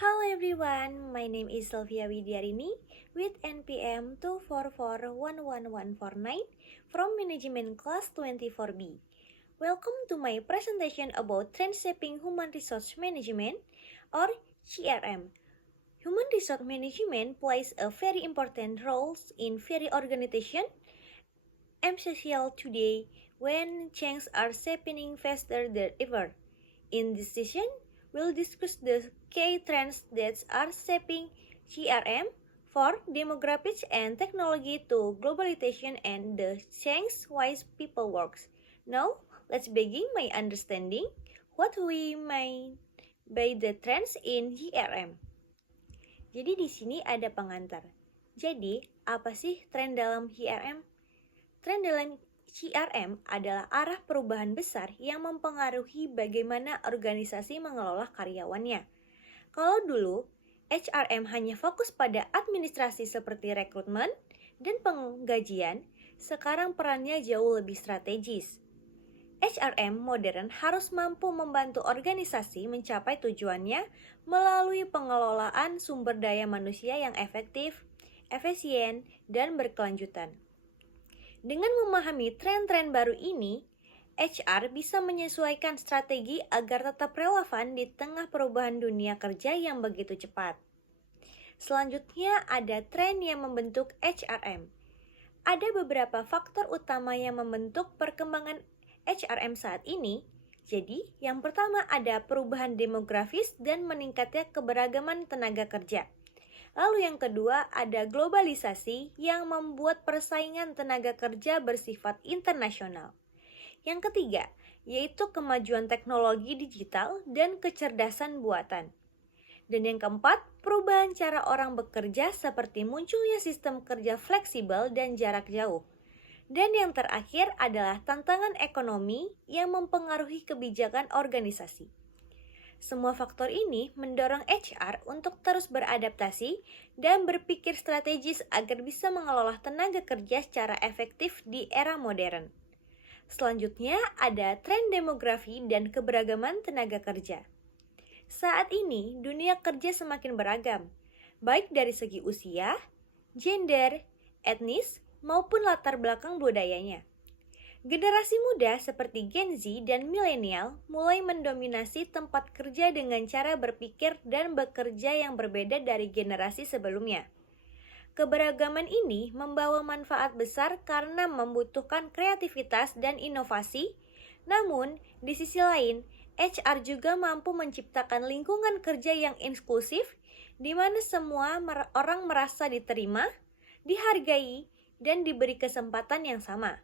Hello everyone, my name is Sylvia Widyarini with NPM 2441149 from Management Class 24B. Welcome to my presentation about Trend Shaping Human Resource Management or CRM. Human Resource Management plays a very important role in every organization, especially today when changes are happening faster than ever. In this session, we'll discuss the key trends that are shaping CRM for demographics and technology to globalization and the change wise people works. Now, let's begin my understanding what we mean by the trends in CRM. Jadi di sini ada pengantar. Jadi, apa sih tren dalam CRM? Tren dalam CRM adalah arah perubahan besar yang mempengaruhi bagaimana organisasi mengelola karyawannya. Kalau dulu, HRM hanya fokus pada administrasi seperti rekrutmen dan penggajian, sekarang perannya jauh lebih strategis. HRM modern harus mampu membantu organisasi mencapai tujuannya melalui pengelolaan sumber daya manusia yang efektif, efisien, dan berkelanjutan. Dengan memahami tren-tren baru ini, HR bisa menyesuaikan strategi agar tetap relevan di tengah perubahan dunia kerja yang begitu cepat. Selanjutnya ada tren yang membentuk HRM. Ada beberapa faktor utama yang membentuk perkembangan HRM saat ini. Jadi, yang pertama ada perubahan demografis dan meningkatnya keberagaman tenaga kerja. Lalu yang kedua ada globalisasi yang membuat persaingan tenaga kerja bersifat internasional. Yang ketiga yaitu kemajuan teknologi digital dan kecerdasan buatan. Dan yang keempat, perubahan cara orang bekerja seperti munculnya sistem kerja fleksibel dan jarak jauh. Dan yang terakhir adalah tantangan ekonomi yang mempengaruhi kebijakan organisasi. Semua faktor ini mendorong HR untuk terus beradaptasi dan berpikir strategis agar bisa mengelola tenaga kerja secara efektif di era modern. Selanjutnya ada tren demografi dan keberagaman tenaga kerja. Saat ini dunia kerja semakin beragam, baik dari segi usia, gender, etnis, maupun latar belakang budayanya. Generasi muda seperti Gen Z dan milenial mulai mendominasi tempat kerja dengan cara berpikir dan bekerja yang berbeda dari generasi sebelumnya. Keberagaman ini membawa manfaat besar karena membutuhkan kreativitas dan inovasi, namun di sisi lain, HR juga mampu menciptakan lingkungan kerja yang inklusif di mana semua orang merasa diterima, dihargai, dan diberi kesempatan yang sama.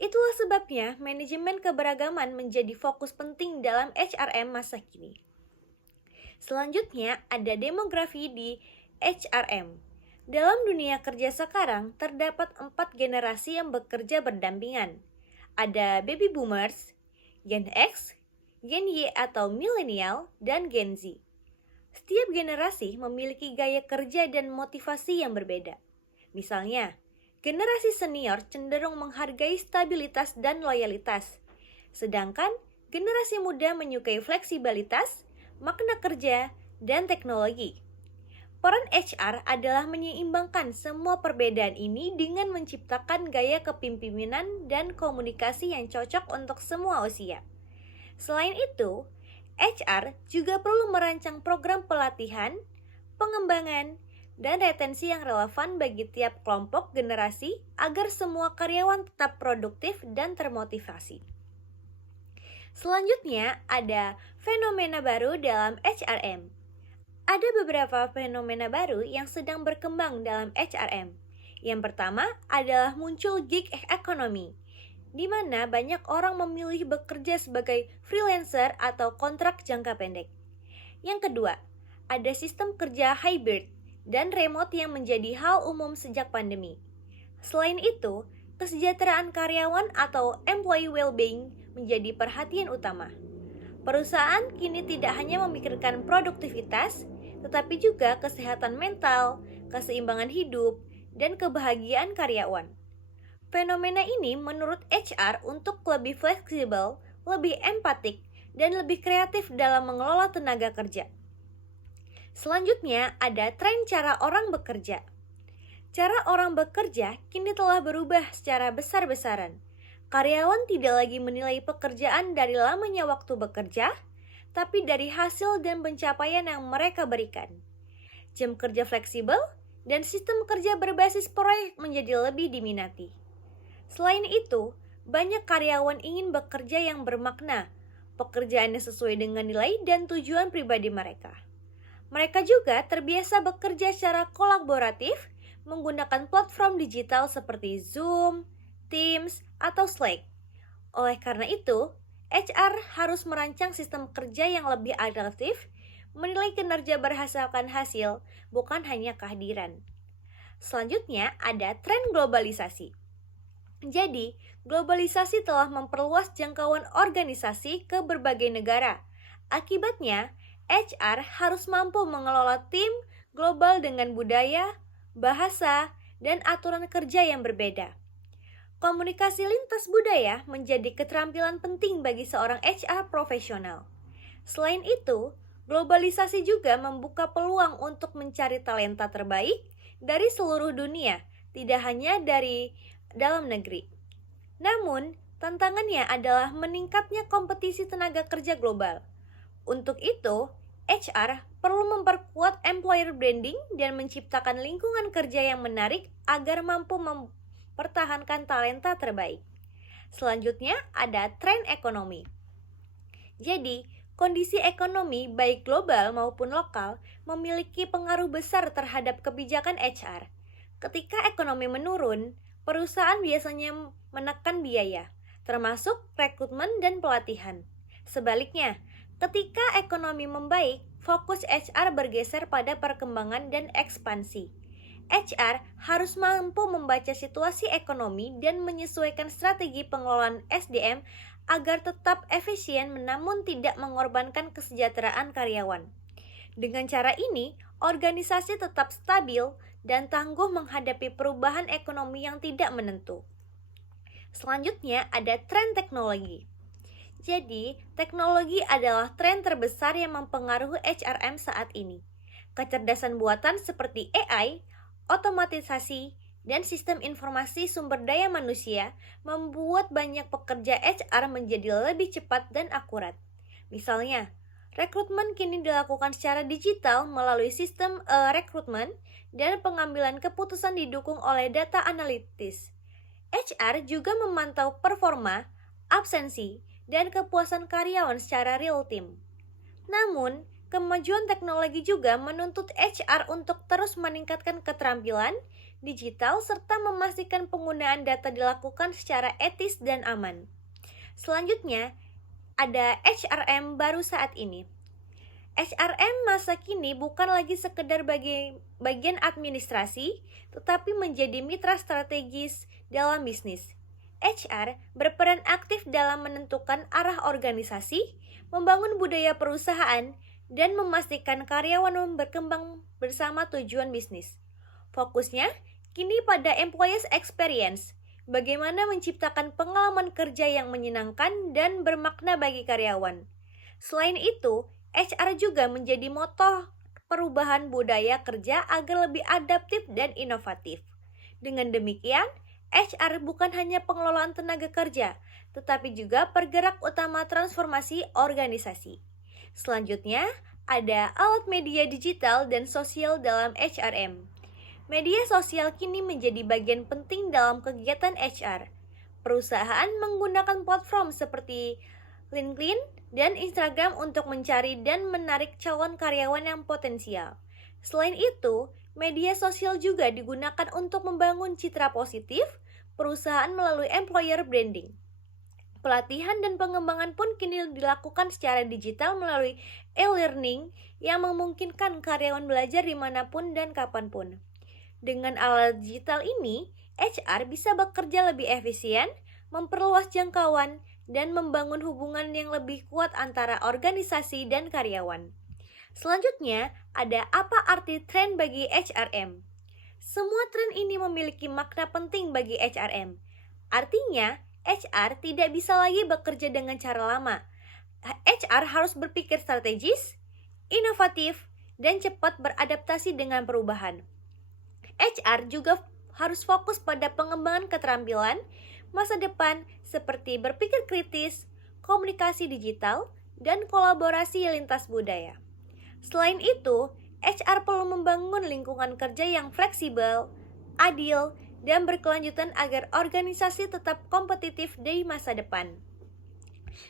Itulah sebabnya manajemen keberagaman menjadi fokus penting dalam HRM masa kini. Selanjutnya ada demografi di HRM. Dalam dunia kerja sekarang terdapat 4 generasi yang bekerja berdampingan. Ada baby boomers, Gen X, Gen Y atau milenial, dan Gen Z. Setiap generasi memiliki gaya kerja dan motivasi yang berbeda. Misalnya, generasi senior cenderung menghargai stabilitas dan loyalitas, sedangkan generasi muda menyukai fleksibilitas, makna kerja, dan teknologi. Peran HR adalah menyeimbangkan semua perbedaan ini dengan menciptakan gaya kepemimpinan dan komunikasi yang cocok untuk semua usia. Selain itu, HR juga perlu merancang program pelatihan, pengembangan, dan retensi yang relevan bagi tiap kelompok generasi agar semua karyawan tetap produktif dan termotivasi. Selanjutnya ada fenomena baru dalam HRM. Ada beberapa fenomena baru yang sedang berkembang dalam HRM. Yang pertama adalah muncul gig economy, di mana banyak orang memilih bekerja sebagai freelancer atau kontrak jangka pendek. Yang kedua, ada sistem kerja hybrid dan remote yang menjadi hal umum sejak pandemi. Selain itu, kesejahteraan karyawan atau employee well-being menjadi perhatian utama. Perusahaan kini tidak hanya memikirkan produktivitas, tetapi juga kesehatan mental, keseimbangan hidup, dan kebahagiaan karyawan. Fenomena ini menurut HR untuk lebih fleksibel, lebih empatik, dan lebih kreatif dalam mengelola tenaga kerja. Selanjutnya ada tren cara orang bekerja. Cara orang bekerja kini telah berubah secara besar-besaran. Karyawan tidak lagi menilai pekerjaan dari lamanya waktu bekerja, tapi dari hasil dan pencapaian yang mereka berikan. Jam kerja fleksibel dan sistem kerja berbasis proyek menjadi lebih diminati. Selain itu, banyak karyawan ingin bekerja yang bermakna, pekerjaannya sesuai dengan nilai dan tujuan pribadi mereka. Mereka juga terbiasa bekerja secara kolaboratif menggunakan platform digital seperti Zoom, Teams, atau Slack. Oleh karena itu, HR harus merancang sistem kerja yang lebih adaptif, menilai kinerja berdasarkan hasil, bukan hanya kehadiran. Selanjutnya ada tren globalisasi. Jadi, globalisasi telah memperluas jangkauan organisasi ke berbagai negara. Akibatnya, HR harus mampu mengelola tim global dengan budaya, bahasa, dan aturan kerja yang berbeda. Komunikasi lintas budaya menjadi keterampilan penting bagi seorang HR profesional. Selain itu, globalisasi juga membuka peluang untuk mencari talenta terbaik dari seluruh dunia, tidak hanya dari dalam negeri. Namun, tantangannya adalah meningkatnya kompetisi tenaga kerja global. Untuk itu, HR perlu memperkuat employer branding dan menciptakan lingkungan kerja yang menarik agar mampu mempertahankan talenta terbaik. Selanjutnya ada tren ekonomi. Jadi, kondisi ekonomi baik global maupun lokal memiliki pengaruh besar terhadap kebijakan HR. Ketika ekonomi menurun, perusahaan biasanya menekan biaya, termasuk rekrutmen dan pelatihan. Sebaliknya, ketika ekonomi membaik, fokus HR bergeser pada perkembangan dan ekspansi. HR harus mampu membaca situasi ekonomi dan menyesuaikan strategi pengelolaan SDM agar tetap efisien namun tidak mengorbankan kesejahteraan karyawan. Dengan cara ini, organisasi tetap stabil dan tangguh menghadapi perubahan ekonomi yang tidak menentu. Selanjutnya ada tren teknologi. Jadi, teknologi adalah tren terbesar yang mempengaruhi HRM saat ini. Kecerdasan buatan seperti AI, otomatisasi, dan sistem informasi sumber daya manusia membuat banyak pekerja HR menjadi lebih cepat dan akurat. Misalnya, rekrutmen kini dilakukan secara digital melalui sistem rekrutmen dan pengambilan keputusan didukung oleh data analitis. HR juga memantau performa, absensi, dan kepuasan karyawan secara real-time. Namun, kemajuan teknologi juga menuntut HR untuk terus meningkatkan keterampilan digital serta memastikan penggunaan data dilakukan secara etis dan aman. Selanjutnya, ada HRM baru saat ini. HRM masa kini bukan lagi sekedar bagian administrasi, tetapi menjadi mitra strategis dalam bisnis. HR berperan aktif dalam menentukan arah organisasi, membangun budaya perusahaan, dan memastikan karyawan berkembang bersama tujuan bisnis. Fokusnya kini pada employees experience, bagaimana menciptakan pengalaman kerja yang menyenangkan dan bermakna bagi karyawan. Selain itu, HR juga menjadi motor perubahan budaya kerja agar lebih adaptif dan inovatif. Dengan demikian, HR bukan hanya pengelolaan tenaga kerja, tetapi juga pergerak utama transformasi organisasi. Selanjutnya, ada alat media digital dan sosial dalam HRM. Media sosial kini menjadi bagian penting dalam kegiatan HR. Perusahaan menggunakan platform seperti LinkedIn dan Instagram untuk mencari dan menarik calon karyawan yang potensial. Selain itu, media sosial juga digunakan untuk membangun citra positif perusahaan melalui employer branding. Pelatihan dan pengembangan pun kini dilakukan secara digital melalui e-learning yang memungkinkan karyawan belajar dimanapun dan kapanpun. Dengan alat digital ini, HR bisa bekerja lebih efisien, memperluas jangkauan, dan membangun hubungan yang lebih kuat antara organisasi dan karyawan. Selanjutnya, ada apa arti tren bagi HRM? Semua tren ini memiliki makna penting bagi HRM. Artinya, HR tidak bisa lagi bekerja dengan cara lama. HR harus berpikir strategis, inovatif, dan cepat beradaptasi dengan perubahan. HR juga harus fokus pada pengembangan keterampilan masa depan seperti berpikir kritis, komunikasi digital, dan kolaborasi lintas budaya. Selain itu, HR perlu membangun lingkungan kerja yang fleksibel, adil, dan berkelanjutan agar organisasi tetap kompetitif di masa depan.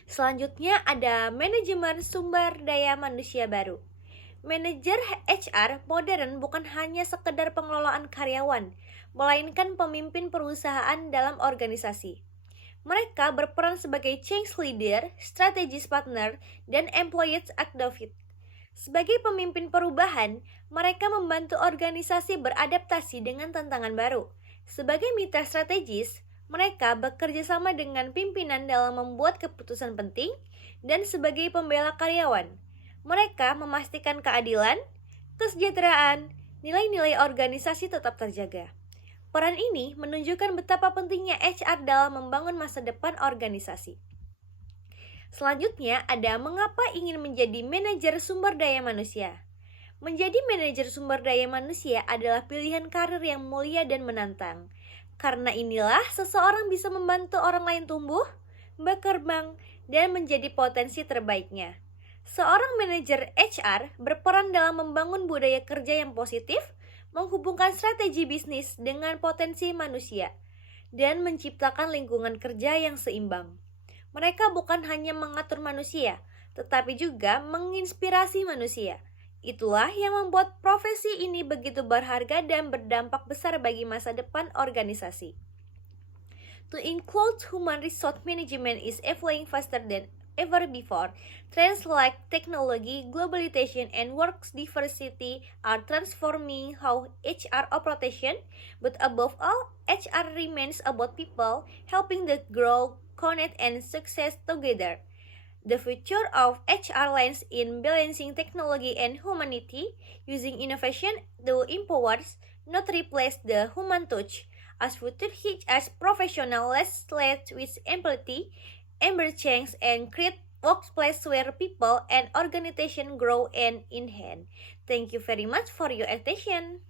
Selanjutnya ada manajemen sumber daya manusia baru. Manajer HR modern bukan hanya sekedar pengelolaan karyawan, melainkan pemimpin perusahaan dalam organisasi. Mereka berperan sebagai change leader, strategist partner, dan employees advocate. Sebagai pemimpin perubahan, mereka membantu organisasi beradaptasi dengan tantangan baru. Sebagai mitra strategis, mereka bekerja sama dengan pimpinan dalam membuat keputusan penting dan sebagai pembela karyawan. Mereka memastikan keadilan, kesejahteraan, nilai-nilai organisasi tetap terjaga. Peran ini menunjukkan betapa pentingnya HR dalam membangun masa depan organisasi. Selanjutnya ada mengapa ingin menjadi manajer sumber daya manusia. Menjadi manajer sumber daya manusia adalah pilihan karir yang mulia dan menantang. Karena inilah seseorang bisa membantu orang lain tumbuh, berkembang, dan menjadi potensi terbaiknya. Seorang manajer HR berperan dalam membangun budaya kerja yang positif, menghubungkan strategi bisnis dengan potensi manusia, dan menciptakan lingkungan kerja yang seimbang. Mereka bukan hanya mengatur manusia, tetapi juga menginspirasi manusia. Itulah yang membuat profesi ini begitu berharga dan berdampak besar bagi masa depan organisasi. To include human resource management is evolving faster than ever before. Trends like technology, globalization, and work diversity are transforming how HR operation, but above all, HR remains about people, helping them grow, connect, and success together. The future of HR lies in balancing technology and humanity, using innovation to empower, not replace the human touch. As future HR professionals, let's lead with empathy, embrace change, and create workplace where people and organization grow hand in hand. Thank you very much for your attention.